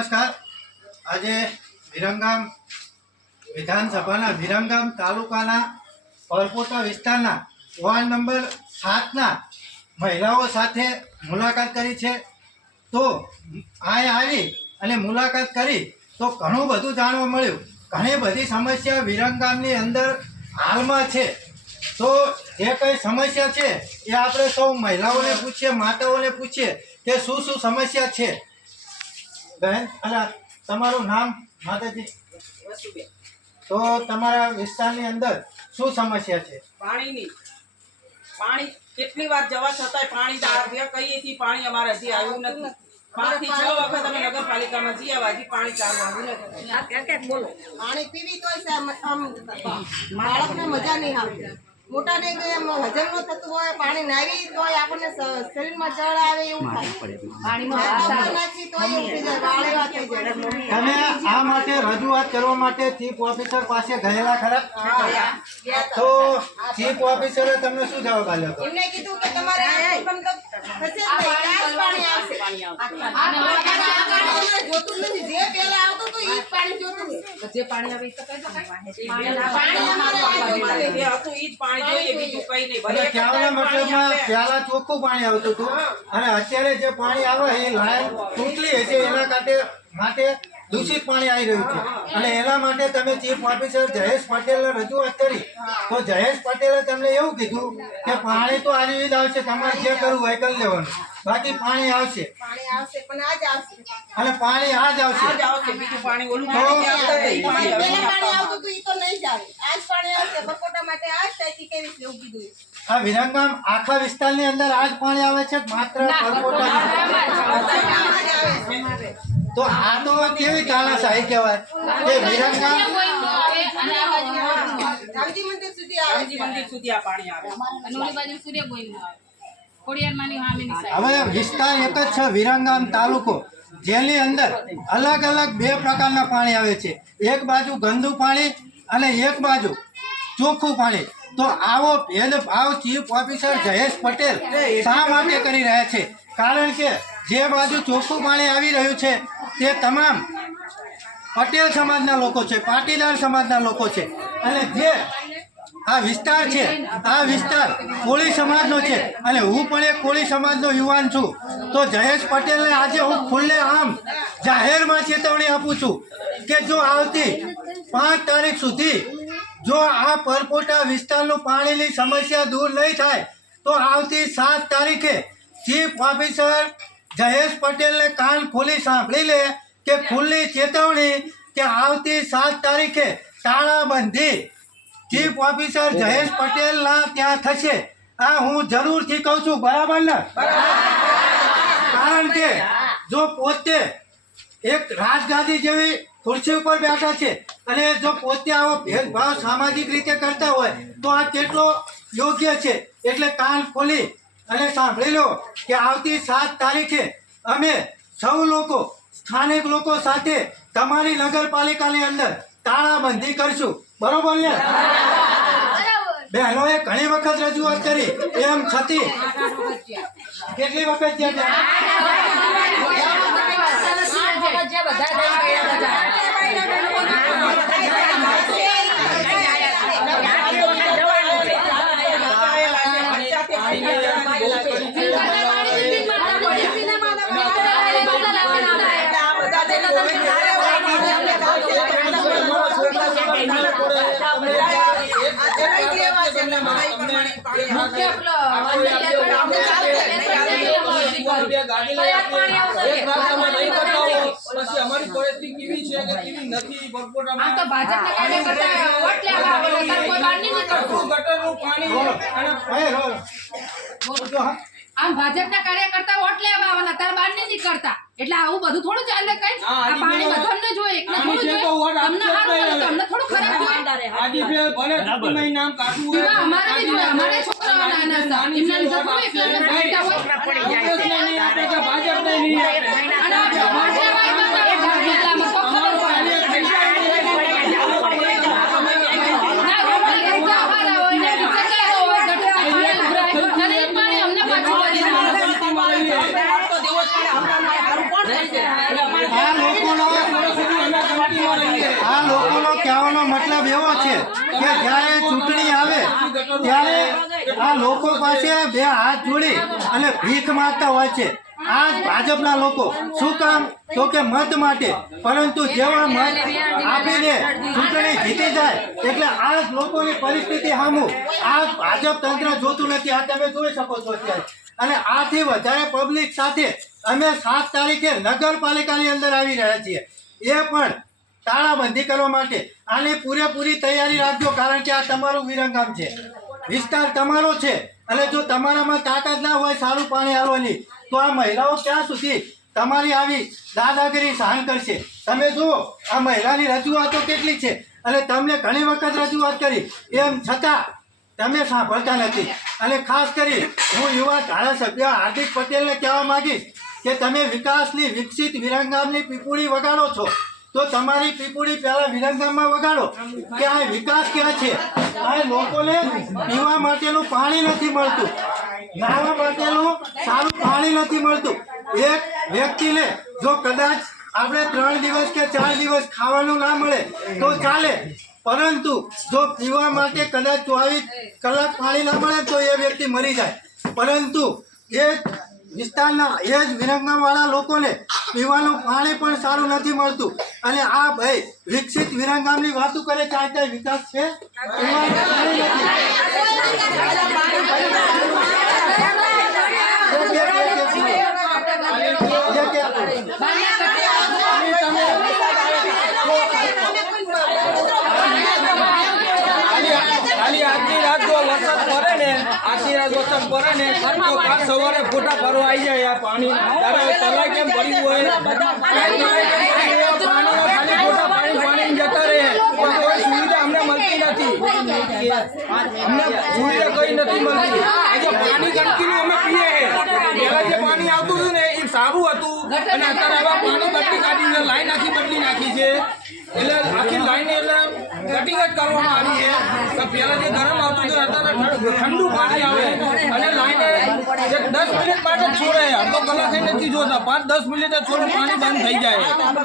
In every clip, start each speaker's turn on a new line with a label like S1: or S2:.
S1: નમસ્કાર. આજે વિરમગામ વિધાનસભાના વિરમગામ તાલુકાના પરપોટા વિસ્તારના વોર્ડ નંબર સાતના મહિલાઓ સાથે મુલાકાત કરી છે. તો અહીંયા આવી અને મુલાકાત કરી તો ઘણું બધું જાણવા મળ્યું. ઘણી બધી સમસ્યા વિરમગામની અંદર હાલમાં છે. તો જે કંઈ સમસ્યા છે એ આપણે સૌ મહિલાઓને પૂછીએ, માતાઓને પૂછીએ કે શું શું સમસ્યા છે? બહેન અલા તમારું નામ માતાજી? તો તમારા વિસ્તારની અંદર શું સમસ્યા છે?
S2: પાણીની. પાણી કેટલી વાર જવા છતાંય પાણી કહીએ છીએ પાણી અમારે હજી આવ્યું નથી. પાંચથી છ વખત અમે નગરપાલિકામાં જઈ આવ્યા હજી પાણી ચાલુ આવ્યું નથી.
S3: પાણી પીવી તોય આમ- આમ બાળકને મજા નહીં આવતી. મોટાને કંઈ આમ હજમ ન થતું હોય પાણી નાવી આપણને શરીરમાં જળ આવે એવું થાય
S1: તમે આ માટે રજૂઆત કરવા માટે ચીફ ઓફિસર પાસે ગયેલા ખરા તો ચીફ ઓફિસરે તમને શું જવાબ આપ્યો
S3: એમને કીધું કે તમારે નહીં, પાણી આવશે. જોતું નથી જે પેલા ઈ પાણી જોતું છે. પાણી અમારે આ જોવાનું.
S2: જે હતું ઈ જ પાણી જોઈએ બીજું કઈ નહીં ભલે
S1: એટલે
S2: એક
S1: કહેવાના
S2: કદાચ પાણી
S1: મતલબમાં પહેલા ચોખ્ખું પાણી આવતું હતું. અને અત્યારે જે પાણી આવે એ લાઈન તૂટલી હશે એના કાંટે માટે દૂષિત પાણી આવી રહ્યું છે. અને એના માટે તમે ચીફ ઓફિસર જયેશ પટેલને રજૂઆત કરી. તો જયેશ પટેલે તમને એવું કીધું કે પાણી તો આવી જ આવશે તમારે જે કરવું હોય કરી લેવાનું. બાકી પાણી આવશે.
S3: પાણી આવશે પણ આ આવશે.
S1: અને પાણી
S2: આજ
S1: આવશે.
S2: આવશે બીજું પાણી ઓલું
S1: તો-
S2: પાણી આવતું ઈ નહીં
S3: જ આવે. આ પાણી આવશે બકોટા માટે આ જ કેવી છે એવું કીધું
S1: આ વિરંગામ આખા વિસ્તારની અંદર આ પાણી આવે છે માત્ર પરકોટા તો આ તો કેવી તાણાશાહી કહેવાય? કે વિરંગામ
S3: રામજી મંદિર સુધી આવે
S2: રામજી મંદિર સુધી આ પાણી આવે.
S1: હવે વિસ્તાર એક જ છે, વિરંગામ તાલુકો, જેની અંદર અલગ અલગ બે પ્રકારના પાણી આવે છે. એક બાજુ ગંદુ પાણી અને એક બાજુ ચોખ્ખું પાણી. તો આવો ભેદભાવ ચીફ ઓફિસર જયેશ પટેલ શા માટે કરી રહ્યા છે? કારણ કે જે બાજુ ચોખ્ખું પાણી આવી રહ્યું છે, તે તમામ પટેલ સમાજના લોકો છે, પાટીદાર સમાજના લોકો છે. અને જે આ વિસ્તાર છે. આ વિસ્તાર કોળી સમાજનો છે અને હું પણ એક કોળી સમાજનો યુવાન છું. તો જયેશ પટેલને આજે હું ખુલ્લે આમ જાહેરમાં ચેતવણી આપું છું કે જો આવતી પાંચ તારીખ સુધી જો આ પરપોટા વિસ્તારનું પાણીની સમસ્યા દૂર નહીં થાય, તો આવતી સાત તારીખે ચીફ ઓફિસર જયેશ પટેલને કાન ખોલી સાંભળી લે કે ખુલ્લી ચેતવણી કે આવતી સાત તારીખે તાળાબંધી ચીફ ઓફિસર જયેશ પટેલના ત્યાં થશે. આ હું જરૂરથી કહું છું, બરાબર ને? કારણ કે જો પોતે એક રાજગાદી જેવી ખુરશી ઉપર બેઠા છે અને જો પોતે આવો ભેદભાવ સામાજિક રીતે કરતા હોય, તો આ કેટલો યોગ્ય છે? એટલે કાન ખોલી અને સાંભળી લો કે આવતી સાત તારીખે અમે સૌ લોકો, સ્થાનિક લોકો સાથે તમારી નગરપાલિકાની અંદર તાળાબંધી કરશું. બરોબર ને? બહેનોએ ઘણી વખત રજૂઆત કરી. એમ છતી. કેટલી વખત ગયા
S4: પછી અમારી પરિસ્થિતિ કેવી છે કે કેવી નથી પરપોટામાં
S5: આમ તો ભાજપના કાર્યકર્તા વોટ લેવા આવે કોઈ બહાર નહીં નીકળતું.
S4: ગટરનું પાણી. અને.
S5: આમ ભાજપના કાર્યકર્તા વોટ લેવા આવવાના તાર બાર નહીં કરતા. એટલે આવું બધું થોડું ચાલે કઈ?
S4: હા,
S5: આ પાણી
S4: બધું
S5: બધાને જોઈએ એકને થોડું
S4: તો વોટ
S5: જોઈએ તમને
S4: હારું
S5: લાગે, તમને થોડું ખરાબ જોઈએ.
S4: આજી ફેર ભલે ચૂંટણી નામ કાઢવું હોય
S5: અમારે બી જોઈએ. અમારે છોકરાઓ નાના હતા એમના લીધે થોડું એકલા ફરતા હોય.
S4: કોંગ્રેસને નહીં
S5: આ
S2: લોકોનો
S1: આ કહેવાનો મતલબ એવો છે કે જ્યારે ચૂંટણી આવે ત્યારે આ લોકો પાસે બે હાથ જોડી અને ભીખ માગતા હોય છે. આ ભાજપના લોકો શું કામ? તો કે મત માટે. પરંતુ જેવા મત આપીને ચૂંટણી જીતી જાય એટલે આ લોકોની પરિસ્થિતિ સામું આ ભાજપ તંત્ર જોતું નથી. આ તમે જોઈ શકો છો અત્યારે. અને આથી વધારે પબ્લિક સાથે અમે સાત તારીખે નગરપાલિકાની અંદર આવી રહ્યા છીએ. એ પણ તાળાબંધી કરવા માટે. આની પૂરેપૂરી તૈયારી રાખજો, કારણ કે આ તમારું વિરંગામ છે. વિસ્તાર તમારો છે, અને જો તમારામાં તાકાત ના હોય, સારું પાણી આવવાની, તો આ મહિલાઓ ક્યાં સુધી તમારી આવી દાદાગીરી સહન કરશે? તમે જુઓ, આ મહિલાની રજૂઆતો કેટલી છે. અને તમને ઘણી વખત રજૂઆત કરી. એમ છતાં તમે સાંભળતા નથી. અને ખાસ કરી, હું યુવા ધારાસભ્ય હાર્દિક પટેલને કહેવા માંગીશ કે તમે વિકાસની વિકસિત વિરંગામની પીપુડી વગાડો છો. તો તમારી પીપુડી પહેલા વિરંગામમાં વગાડો કે આ વિકાસ ક્યાં છે? આ લોકોને પીવા માટેનું પાણી નથી મળતું. નાવા માટેનું સારું પાણી નથી મળતું. એક વ્યક્તિને જો કદાચ આપણે ત્રણ દિવસ કે ચાર દિવસ ખાવાનું ના મળે, તો ચાલે. પરંતુ જો પીવા માટે કદાચ ચોવીસ કલાક પાણી ના મળે તો એ વ્યક્તિ મરી જાય. પરંતુ એ વિસ્તારના એ જ વિરંગાવાળા લોકોને પીવાનું પાણી પણ સારું નથી મળતું. અને આ ભાઈ વિકસિત વિરંગામની વાતો કરે છે આ વિકાસ છે? પીવાનું પાણી નથી. એક એક એક એક.
S4: ખાલી ખાલી આજની રાત જો વરસાદ પડે ને આજની રાત પડે ને તો કાલ સવારે ફોટા ફરવા આવી જાય આ પાણી. ત્યારે તલાઈ કેમ ભર્યું હોય? કાંઈ તલાઈ કેમ ભર્યું હોય, પાણીનો ખાલી ફોટા પાણી પાણી જતા રહે. પણ કોઈ સુવિધા અમને મળતી નથી. અમને સુવિધા કઈ નથી મળતી. આજે પાણી કંટીન્યુ અમે પીએ છે પહેલા જે પાણી આવતું હતું ને એ સારું હતું. અને અત્યારે આવા પાણી બદલી કાઢીને લાઈન આખી બદલી નાખી છે એટલે આખી લાઈન એટલે કટિંગ જ કરવામાં આવી છે. પહેલા જે ગરમ આવતું હતું, અત્યારે ઠંડુ- પાણી આવે. અને લાઈને જે દસ મિનિટ માટે છોડે. અડધો કલાક નથી જોતા. પાંચ દસ મિનિટ છોડે, પાણી બંધ થઈ જાય. તમને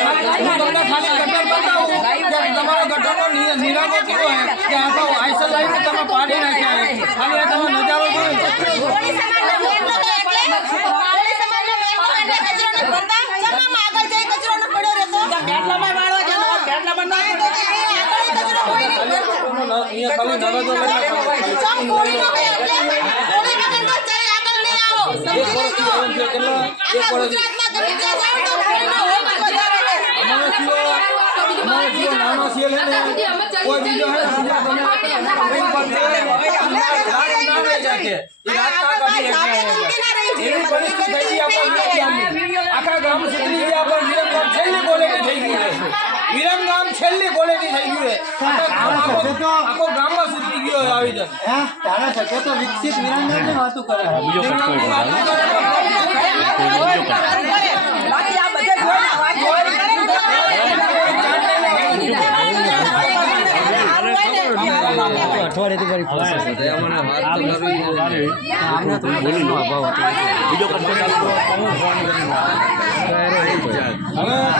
S4: ખાલી તમને ખાલી ગટર બતાવું કે તમારો ગટરનો નિરામો કેવો હોય કે આખો આઈસર લાઈને તમે પાડી નાખ્યા. ખાલી તમે નજારો જોયો નાનો સિયો લઈને કોઈ બીજો હે તમે ring ગયું ગામ છેલ્લી ક્વોલિટી થઈ ગયું છે. આખો ગામ- આખો આખો ગામમાં સુધરી ગયો છે આવી રીતે
S1: તારા ધારાસભ્ય તો વિકસિત વિરંગામની
S4: ગામની વાતો કરે તો
S2: બાકી આ બધે
S4: હવે